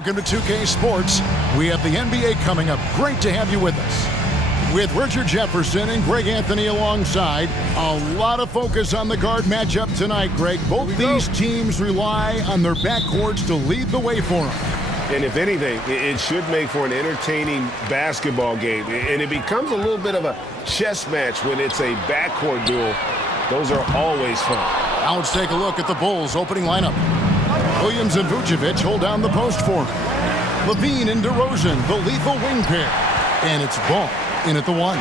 Welcome to 2K Sports. We have the NBA coming up. Great to have you with us. With Richard Jefferson and Greg Anthony alongside, a lot of focus on the guard matchup tonight, Greg. Both these teams rely on their backcourts to lead the way for them. And if anything, it should make for an entertaining basketball game. And it becomes a little bit of a chess match when it's a backcourt duel. Those are always fun. Now let's take a look at the Bulls' opening lineup. Williams and Vucevic hold down the post for him. Levine and DeRozan, the lethal wing pair. And it's Ball in at the 1.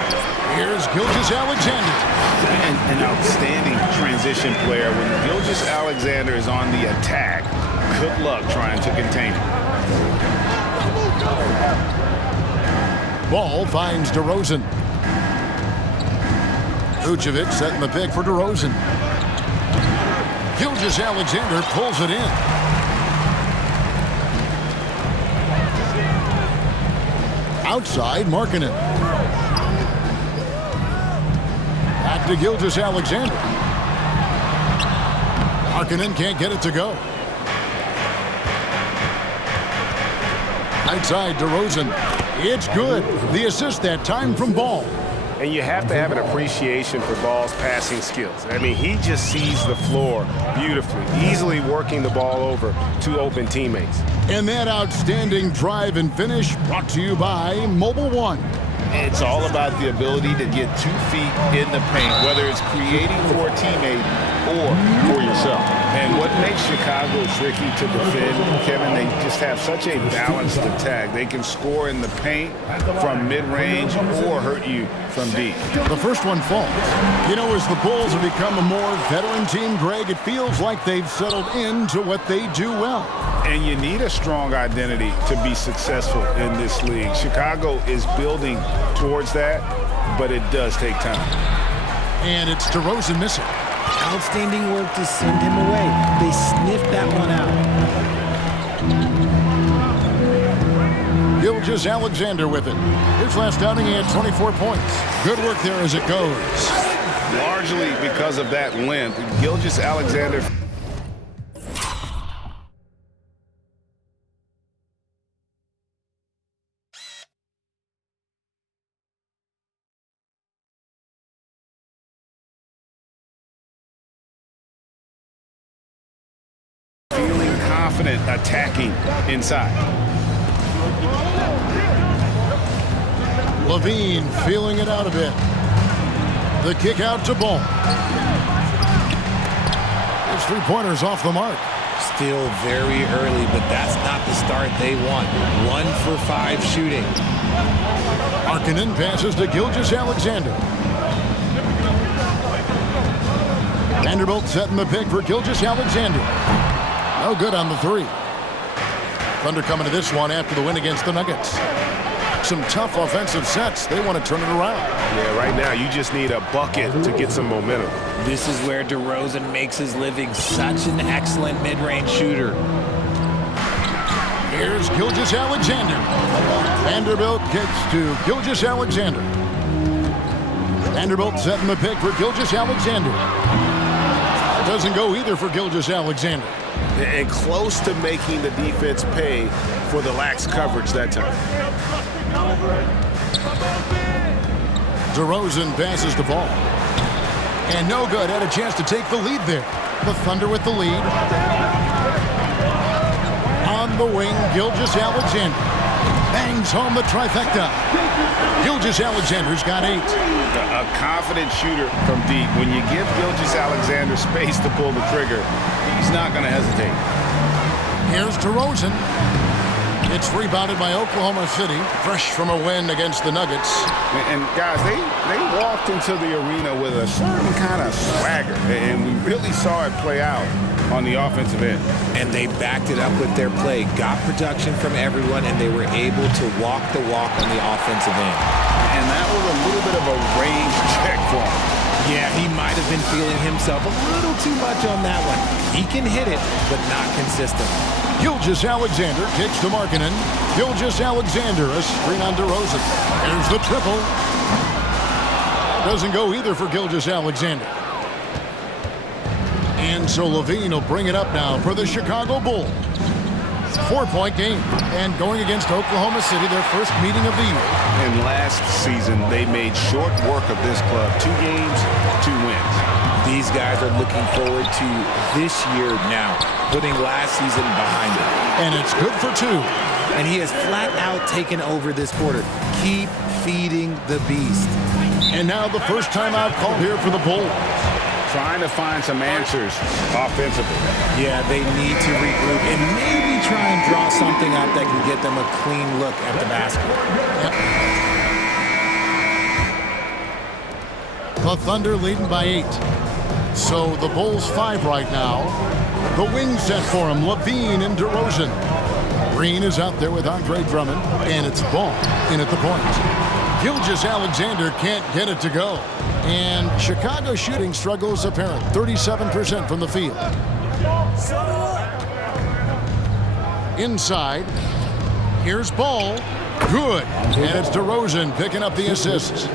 Here's Gilgeous-Alexander. An outstanding transition player. When Gilgeous-Alexander is on the attack, good luck trying to contain him. Ball finds DeRozan. Vucevic setting the pick for DeRozan. Gilgeous-Alexander pulls it in. Outside, Markkanen. Back to Gilgeous-Alexander. Markkanen can't get it to go. Outside, DeRozan. It's good. The assist that time from Ball. And you have to have an appreciation for Ball's passing skills. I mean, he just sees the floor beautifully, easily working the ball over to open teammates. And that outstanding drive and finish brought to you by Mobile One. It's all about the ability to get 2 feet in the paint, whether it's creating for a teammate or for yourself. And what makes Chicago tricky to defend, Kevin, they just have such a balanced attack. They can score in the paint from mid-range or hurt you from deep. The first one falls. You know, as the Bulls have become a more veteran team, Greg, it feels like they've settled into what they do well. And you need a strong identity to be successful in this league. Chicago is building towards that, but it does take time. And it's DeRozan missing. Outstanding work to send him away. They sniffed that one out. Gilgeous-Alexander with it. His last outing, he had 24 points. Good work there as it goes. Largely because of that length, Gilgeous-Alexander. Feeling confident attacking inside. Levine feeling it out a bit. The kick out to Ball. His three-pointers off the mark. Still very early, but that's not the start they want. 1 for 5 shooting. Markkanen passes to Gilgeous-Alexander. Vanderbilt setting the pick for Gilgeous-Alexander. No good on the 3. Thunder coming to this one after the win against the Nuggets. Some tough offensive sets. They want to turn it around. Yeah, right now you just need a bucket to get some momentum. This is where DeRozan makes his living. Such an excellent mid-range shooter. Here's Gilgeous-Alexander. Vanderbilt kicks to Gilgeous-Alexander. Vanderbilt setting the pick for Gilgeous-Alexander. Doesn't go either for Gilgeous-Alexander. And close to making the defense pay for the lax coverage that time. DeRozan passes the ball. And no good. Had a chance to take the lead there. The Thunder with the lead. On the wing, Gilgeous-Alexander. Bangs home the trifecta. Gilgeous-Alexander's got 8. A confident shooter from deep. When you give Gilgeous-Alexander space to pull the trigger, he's not going to hesitate. Here's DeRozan. It's rebounded by Oklahoma City, fresh from a win against the Nuggets. And guys, they walked into the arena with a certain kind of swagger, and we really saw it play out on the offensive end. And they backed it up with their play, got production from everyone, and they were able to walk the walk on the offensive end. And that was a little bit of a range check for him. Yeah, he might have been feeling himself a little too much on that one. He can hit it, but not consistent. Gilgeous-Alexander kicks to Markkanen. Gilgeous-Alexander, a screen on DeRozan. There's the triple. Doesn't go either for Gilgeous-Alexander. And so Levine will bring it up now for the Chicago Bulls. 4-point game. And going against Oklahoma City, their first meeting of the year. And last season, they made short work of this club. 2 games, 2 wins. These guys are looking forward to this year now, putting last season behind them. And it's good for 2. And he has flat out taken over this quarter. Keep feeding the beast. And now the first timeout call here for the Bulls. Trying to find some answers offensively. Yeah, they need to regroup and maybe try and draw something up that can get them a clean look at the basket. Yep. The Thunder leading by 8. So the Bulls 5 right now. The wing set for him, Levine and DeRozan. Green is out there with Andre Drummond, and it's Ball in at the point. Gilgeous-Alexander can't get it to go. And Chicago shooting struggles apparent, 37% from the field. Inside, here's Ball. Good. And it's DeRozan picking up the assists.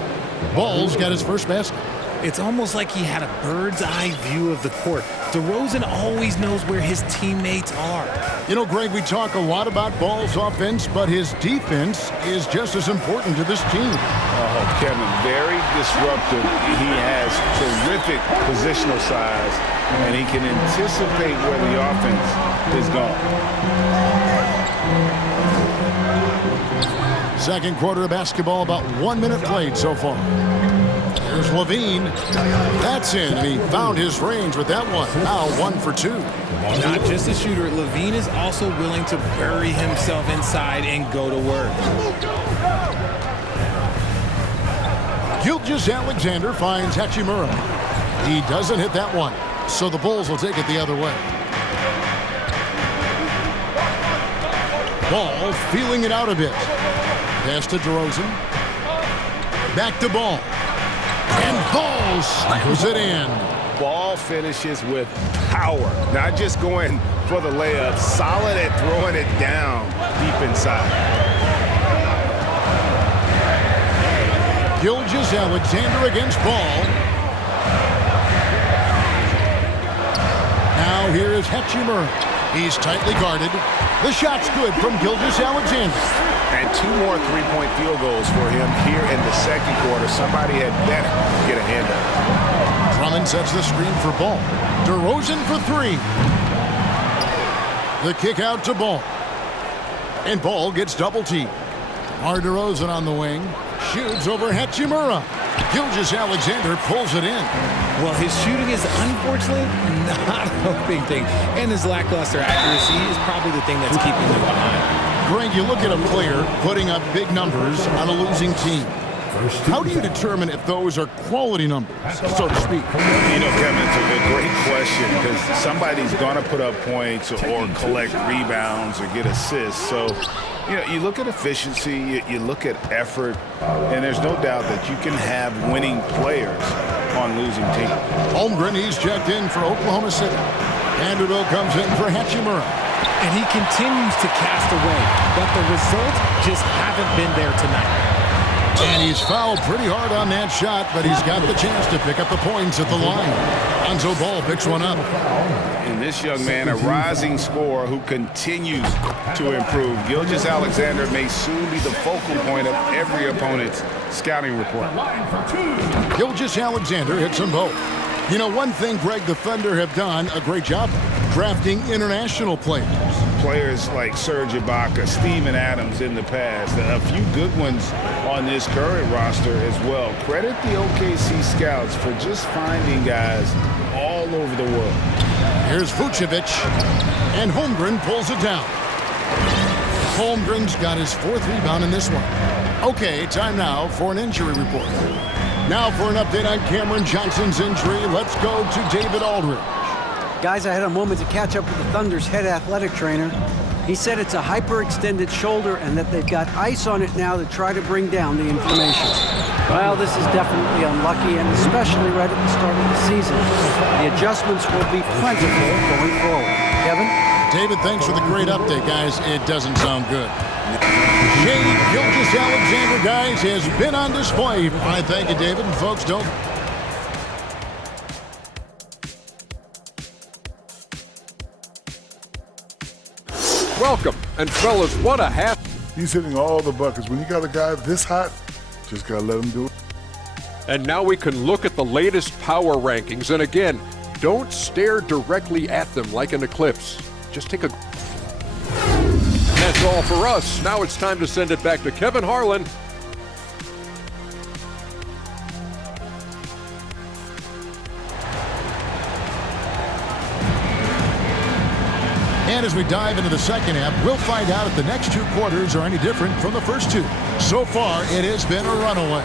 Ball's got his first basket. It's almost like he had a bird's eye view of the court. DeRozan always knows where his teammates are. You know, Greg, we talk a lot about Ball's offense, but his defense is just as important to this team. Oh, Kevin, very disruptive. He has terrific positional size, and he can anticipate where the offense is going. Second quarter of basketball, about 1 minute played so far. Here's Levine. That's in, and he found his range with that one. Now 1 for 2. Not just a shooter, Levine is also willing to bury himself inside and go to work. Gilgeous-Alexander finds Hachimura. He doesn't hit that one, so the Bulls will take it the other way. Ball feeling it out a bit. Pass to DeRozan. Back to Ball. And Ball slams it in. Ball finishes with power, not just going for the layup, solid at throwing it down deep inside. Gilgeous-Alexander against Ball. Now here is Hachimura. He's tightly guarded. The shot's good from Gilgeous-Alexander. And 2 more 3-point field goals for him here in the second quarter. Somebody had better get a hand up. Drummond sets the screen for Ball. DeRozan for 3. The kick out to Ball. And Ball gets double-teamed. DeRozan on the wing. Shoots over Hachimura. Gilgeous-Alexander pulls it in. Well, his shooting is unfortunately not a big thing. And his lackluster accuracy is probably the thing that's keeping them behind. Greg, you look at a player putting up big numbers on a losing team. How do you determine if those are quality numbers, so to speak? You know, Kevin, it's a great question because somebody's going to put up points or collect rebounds or get assists. So, you know, you look at efficiency, you look at effort, and there's no doubt that you can have winning players on losing teams. Holmgren, he's checked in for Oklahoma City. Vanderbilt comes in for Hachimura. And he continues to cast away, but the results just haven't been there tonight. And he's fouled pretty hard on that shot, but he's got the chance to pick up the points at the line. Lonzo Ball picks one up. And this young man, a rising scorer who continues to improve. Gilgeous-Alexander may soon be the focal point of every opponent's scouting report. Gilgeous-Alexander hits them both. You know, one thing, Greg, the Thunder have done a great job drafting international players. Players like Serge Ibaka, Steven Adams in the past, a few good ones on this current roster as well. Credit the OKC scouts for just finding guys all over the world. Here's Vucevic, and Holmgren pulls it down. Holmgren's got his 4th rebound in this one. Okay, time now for an injury report. Now for an update on Cameron Johnson's injury, let's go to David Aldridge. Guys, I had a moment to catch up with the Thunder's head athletic trainer. He said it's a hyperextended shoulder and that they've got ice on it now to try to bring down the inflammation. Well, this is definitely unlucky, and especially right at the start of the season. The adjustments will be plentiful going forward. Kevin? David, thanks for the great update, guys. It doesn't sound good. Shea Gilgeous-Alexander, guys, has been on display. I thank you, David, and folks, don't... welcome. And fellas, what a half. He's hitting all the buckets. When you got a guy this hot, just got to let him do it. And now we can look at the latest power rankings. And again, don't stare directly at them like an eclipse. Just take a... That's all for us. Now it's time to send it back to Kevin Harlan. And as we dive into the second half, we'll find out if the next two quarters are any different from the first two. So far, it has been a runaway.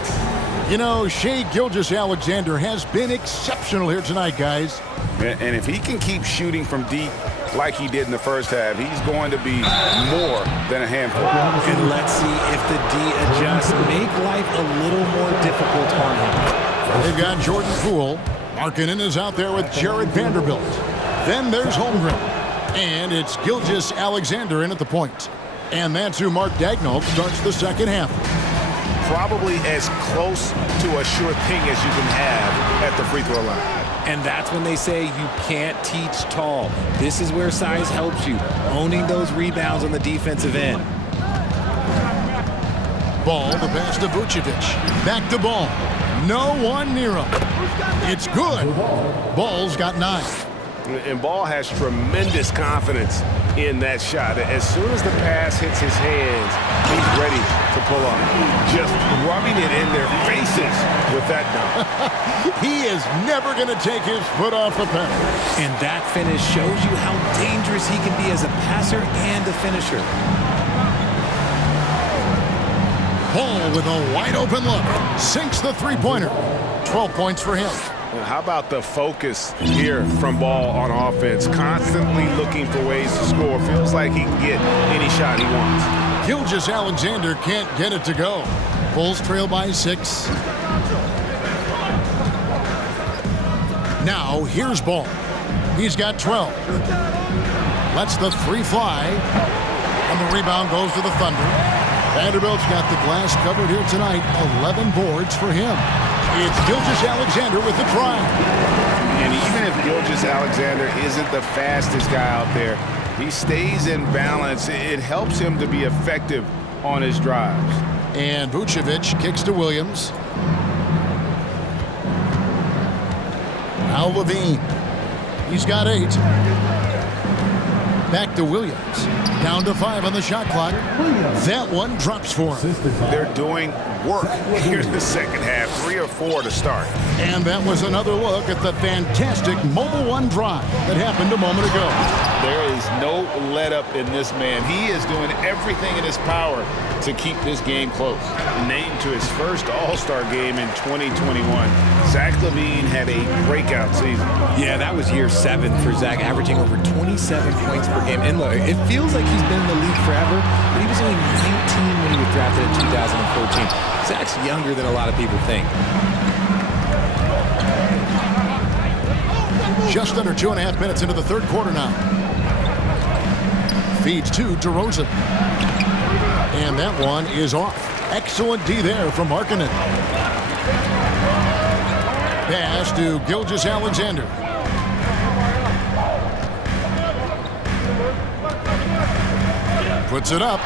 You know, Shai Gilgeous-Alexander has been exceptional here tonight, guys. And if he can keep shooting from deep like he did in the first half, he's going to be more than a handful. And let's see if the D adjusts, make life a little more difficult on him. They've got Jordan Poole. Markkanen is out there with Jared Vanderbilt. Then there's Holmgren. And it's Gilgeous-Alexander in at the point. And that's who Mark Daigneault starts the second half. Probably as close to a sure thing as you can have at the free throw line. And that's when they say you can't teach tall. This is where size helps you, owning those rebounds on the defensive end. Ball, the pass to Vucevic. Back to Ball. No one near him. It's good. Ball's got 9. And Ball has tremendous confidence in that shot. As soon as the pass hits his hands, he's ready to pull up. Just rubbing it in their faces with that dunk. He is never going to take his foot off the pedal. And that finish shows you how dangerous he can be as a passer and a finisher. Ball with a wide open look. Sinks the three-pointer. 12 points for him. How about the focus here from Ball on offense? Constantly looking for ways to score. Feels like he can get any shot he wants. Gilgeous-Alexander can't get it to go. Bulls trail by 6. Now here's Ball. He's got 12. Lets the 3 fly. And the rebound goes to the Thunder. Vanderbilt's got the glass covered here tonight. 11 boards for him. It's Gilgeous-Alexander with the try. And even if Gilgeous-Alexander isn't the fastest guy out there, he stays in balance. It helps him to be effective on his drives. And Vucevic kicks to Williams. Now Levine. He's got 8. Back to Williams. Down to 5 on the shot clock. That one drops for him. They're doing work here in the second half. 3 or 4 to start. And that was another look at the fantastic Mobile One drive that happened a moment ago. There is no let up in this man. He is doing everything in his power to keep this game close. Named to his first All-Star game in 2021, Zach LaVine had a breakout season. Yeah, that was year 7 for Zach, averaging over 27 points per game. And look, it feels like he's been in the league forever, but he was only 19 when he was drafted in 2014. Zach's younger than a lot of people think. Just under 2.5 minutes into the third quarter now. Feeds to DeRozan. And that one is off. Excellent D there from Markkanen. Pass to Gilgeous-Alexander. Puts it up.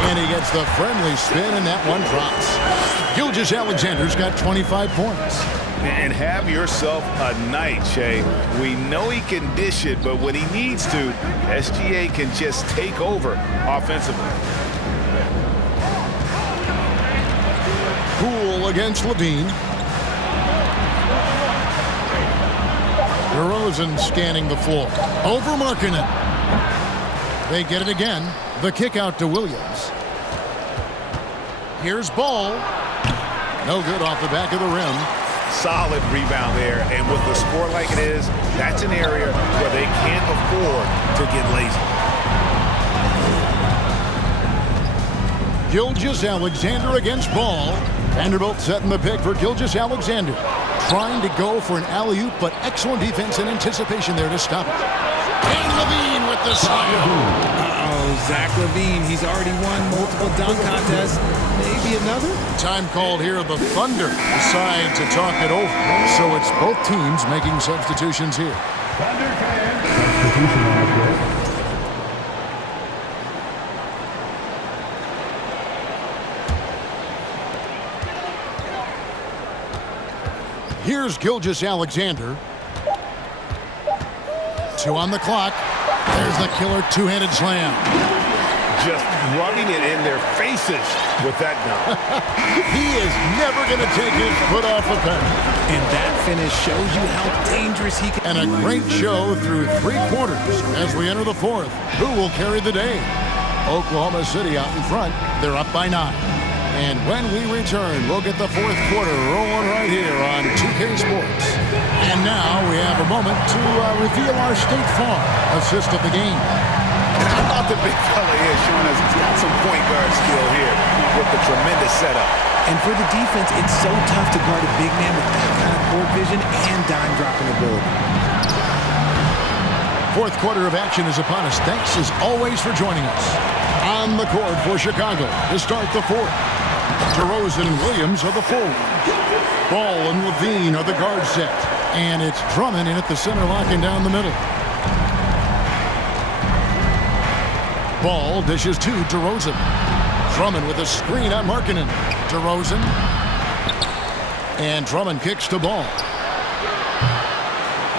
And he gets the friendly spin, and that one drops. Gilgeous-Alexander's got 25 points. And have yourself a night, Shai. We know he can dish it, but when he needs to, SGA can just take over offensively. Poole against Levine. DeRozan scanning the floor. Over Markkanen. They get it again. The kick out to Williams. Here's Ball. No good off the back of the rim. Solid rebound there, and with the score like it is, that's an area where they can't afford to get lazy. Gilgeous-Alexander against Ball. Vanderbilt setting the pick for Gilgeous-Alexander. Trying to go for an alley-oop, but excellent defense and anticipation there to stop it. And Levine with the slam. Zach LaVine, he's already won multiple dunk contests. Maybe another? Time called here. The Thunder decide to talk it over. So it's both teams making substitutions here. Here's Gilgeous-Alexander. 2 on the clock. There's the killer two-handed slam. Just rubbing it in their faces with that dunk. He is never going to take his foot off the pedal. And that finish shows you how dangerous he can. And a great show through 3 quarters as we enter the 4th. Who will carry the day? Oklahoma City out in front. They're up by 9. And when we return, we'll get the 4th quarter rolling right here on 2K Sports. And now we have a moment to reveal our State Farm assist of the game. And I thought the big fella here showing us he's got some point guard skill here with the tremendous setup. And for the defense, it's so tough to guard a big man with that kind of court vision and dime dropping ability. 4th quarter of action is upon us. Thanks as always for joining us. On the court for Chicago to start the 4th. DeRozan and Williams are the forwards. Ball and Levine are the guard set. And it's Drummond in at the center, locking down the middle. Ball dishes to DeRozan. Drummond with a screen on Markkanen. DeRozan. And Drummond kicks to Ball.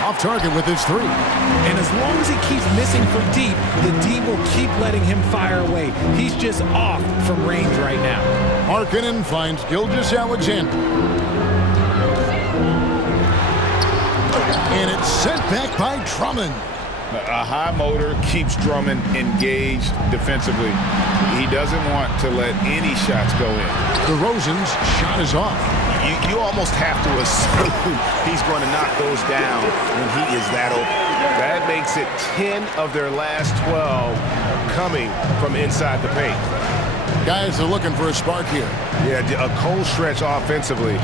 Off target with his 3. And as long as he keeps missing from deep, the team will keep letting him fire away. He's just off from range right now. Markkanen finds Gilgeous-Alexander. And it's sent back by Drummond. A high motor keeps Drummond engaged defensively. He doesn't want to let any shots go in. DeRozan's shot is off. You almost have to assume he's going to knock those down when he is that open. That makes it 10 of their last 12 coming from inside the paint. Guys are looking for a spark here. Yeah, a cold stretch offensively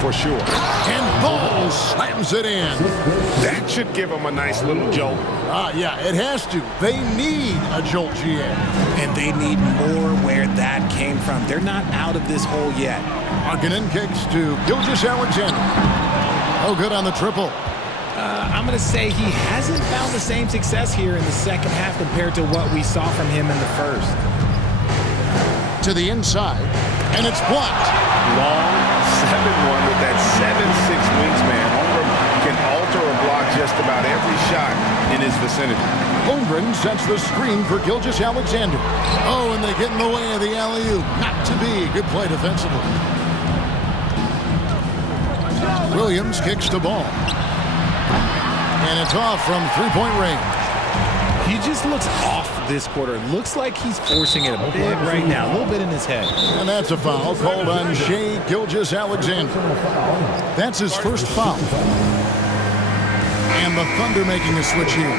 for sure. And Ball slams it in. That should give them a nice little jolt. Yeah, it has to. They need a jolt, GA. And they need more where that came from. They're not out of this hole yet. Markkanen kicks to Gilgeous-Alexander. Oh, good on the triple. I'm going to say he hasn't found the same success here in the second half compared to what we saw from him in the first. To the inside, and it's blocked. Long 7-1 with that 7'6" wingspan. Holmgren can alter or block just about every shot in his vicinity. Holmgren sets the screen for Gilgeous-Alexander. Oh, and they get in the way of the alley-oop. Not to be. Good play defensively. Williams kicks the Ball. And it's off from three-point range. He just looks off this quarter. Looks like he's forcing it a bit right now, a little bit in his head. And that's a foul called on Shai Gilgeous-Alexander. That's his first foul. And the Thunder making a switch here.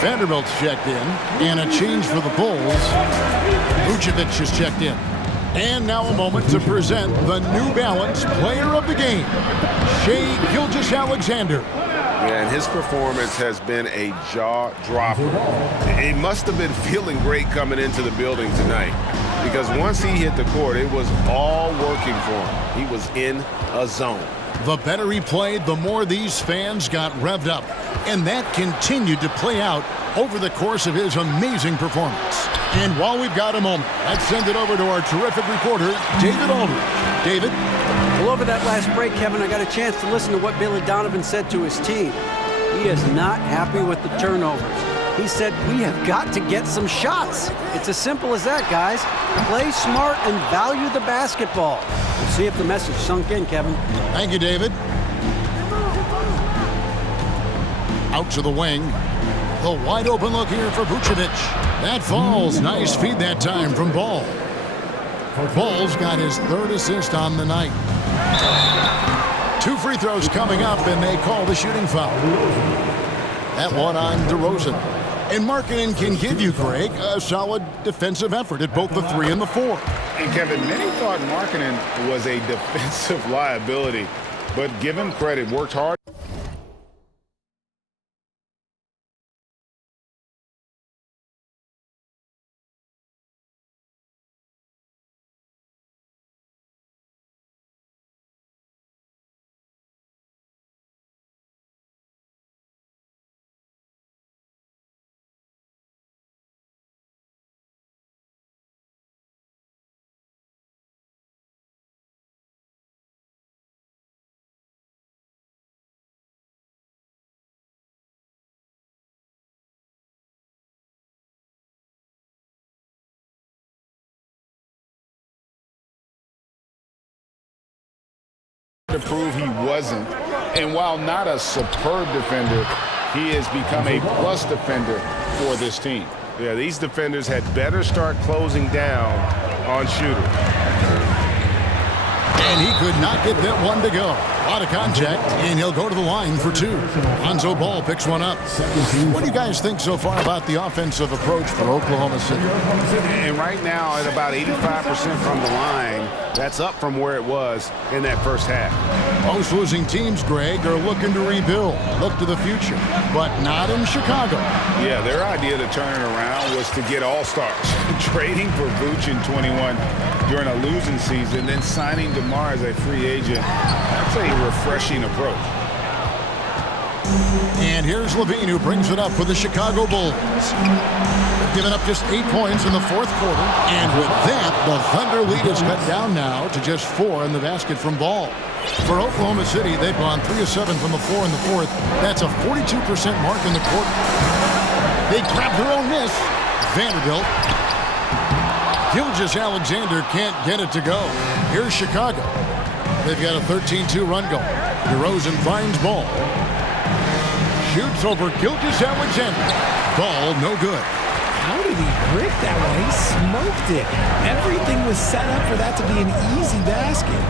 Vanderbilt's checked in, and a change for the Bulls. Vucevic is checked in. And now a moment to present the New Balance Player of the Game, Shai Gilgeous-Alexander. Yeah, and his performance has been a jaw-dropper. He must have been feeling great coming into the building tonight, because once he hit the court, it was all working for him. He was in a zone. The better he played, the more these fans got revved up. And that continued to play out over the course of his amazing performance. And while we've got a moment, let's send it over to our terrific reporter, David Aldridge. David? Well, over that last break, Kevin, I got a chance to listen to what Billy Donovan said to his team. He is not happy with the turnovers. He said, we have got to get some shots. It's as simple as that, guys. Play smart and value the basketball. We'll see if the message sunk in, Kevin. Thank you, David. Out to the wing. The wide open look here for Vucevic. That falls. Nice feed that time from Ball. Ball's got his third assist on the night. 2 free throws coming up, and they call the shooting foul. That one on DeRozan. And Markkanen can give you, Greg, a solid defensive effort at both the 3 and the 4. And Kevin, many thought Markkanen was a defensive liability, but give him credit, worked hard. To prove he wasn't. And while not a superb defender, he has become a plus defender for this team. Yeah, these defenders had better start closing down on shooters. And he could not get that one to go. A lot of contact, and he'll go to the line for two. Lonzo Ball picks one up. What do you guys think so far about the offensive approach for Oklahoma City? And right now, at about 85% from the line, that's up from where it was in that first half. Most losing teams, Greg, are looking to rebuild, look to the future, but not in Chicago. Yeah, their idea to turn it around was to get all-stars. Trading for Vooch in 21 during a losing season, then signing DeMar as a free agent. That's a refreshing approach. And here's Levine, who brings it up for the Chicago Bulls. They've given up just 8 points in the fourth quarter, and with that, the Thunder lead is cut down now to just 4 in the basket from Ball. For Oklahoma City, they've gone 3 of 7 from the floor in the fourth. That's a 42% mark in the quarter. They grab their own miss. Vanderbilt. Gilgeous-Alexander can't get it to go. Here's Chicago. They've got a 13-2 run going. DeRozan finds Ball. Shoots over Gilgeous-Alexander. Ball no good. How did he break that one? He smoked it. Everything was set up for that to be an easy basket.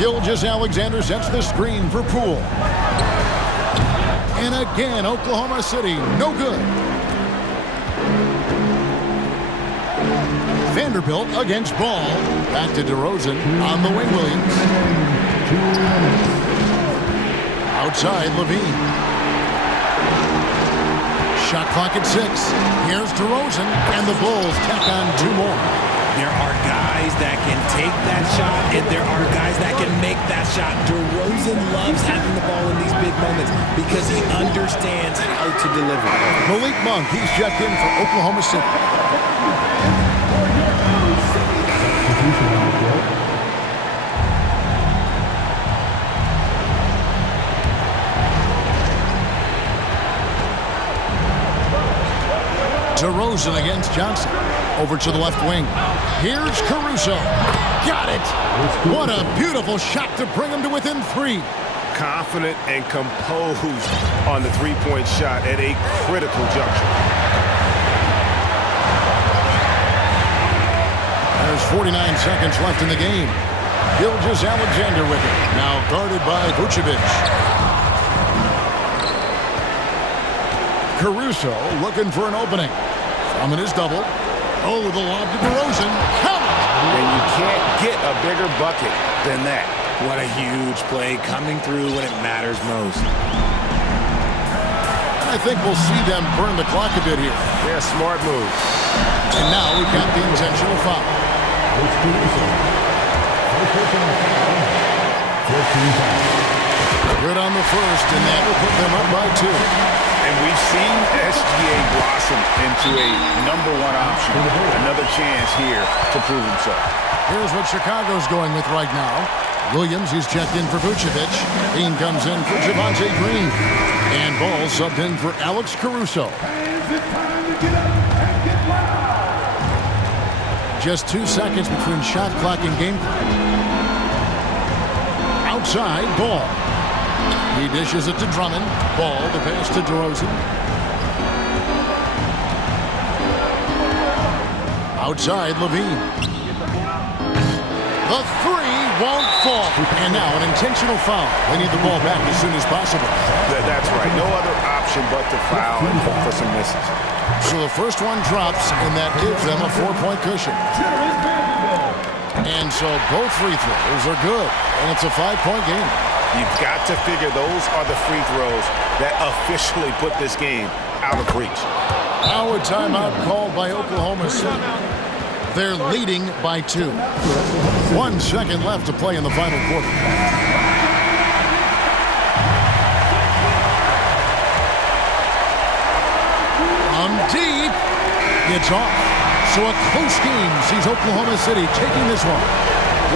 Gilgeous-Alexander sets the screen for Poole. And again, Oklahoma City, no good. Vanderbilt against Ball. Back to DeRozan on the wing, Williams. Outside, Levine. Shot clock at 6. Here's DeRozan, and the Bulls tack on 2 more. There are guys that can take that shot, and there are guys that can make that shot. DeRozan loves having the ball in these big moments because he understands how to deliver. Malik Monk, he's checked in for Oklahoma City. DeRozan against Johnson. Over to the left wing. Here's Caruso. Got it! What a beautiful shot to bring him to within 3. Confident and composed on the three-point shot at a critical juncture. There's 49 seconds left in the game. Gilgeous-Alexander with it. Now guarded by Vucevic. Caruso looking for an opening. From his double. Oh, the lob to DeRozan. Count it! And you can't get a bigger bucket than that. What a huge play coming through when it matters most. I think we'll see them burn the clock a bit here. Yeah, smart move. And now we've got the intentional foul. Good on the first, and that will put them up by 2. And we've seen SGA blossom into a #1 option. Another chance here to prove himself. Here's what Chicago's going with right now. Williams, he's checked in for Vucevic. Dean comes in for Javonte Green. And Ball subbed in for Alex Caruso. Just 2 seconds between shot clock and game clock. Outside, Ball. He dishes it to Drummond. Ball, the pass to DeRozan. Outside, Levine. The 3 won't fall. And now an intentional foul. They need the ball back as soon as possible. That's right. No other option but to foul and hope for some misses. So the first one drops, and that gives them a 4-point cushion. And so both free throws are good, and it's a 5-point game. You've got to figure those are the free throws that officially put this game out of reach. Now a timeout called by Oklahoma City. They're leading by 2. 1 second left to play in the final quarter. From deep, it's off. So a close game sees Oklahoma City taking this one.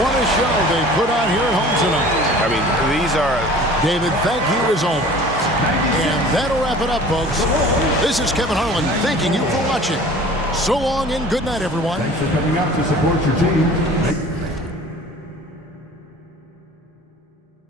What a show they put on here at home tonight. I mean, these are... David, thank you as always. And that'll wrap it up, folks. This is Kevin Harlan thanking you for watching. So long and good night, everyone. Thanks for coming out to support your team.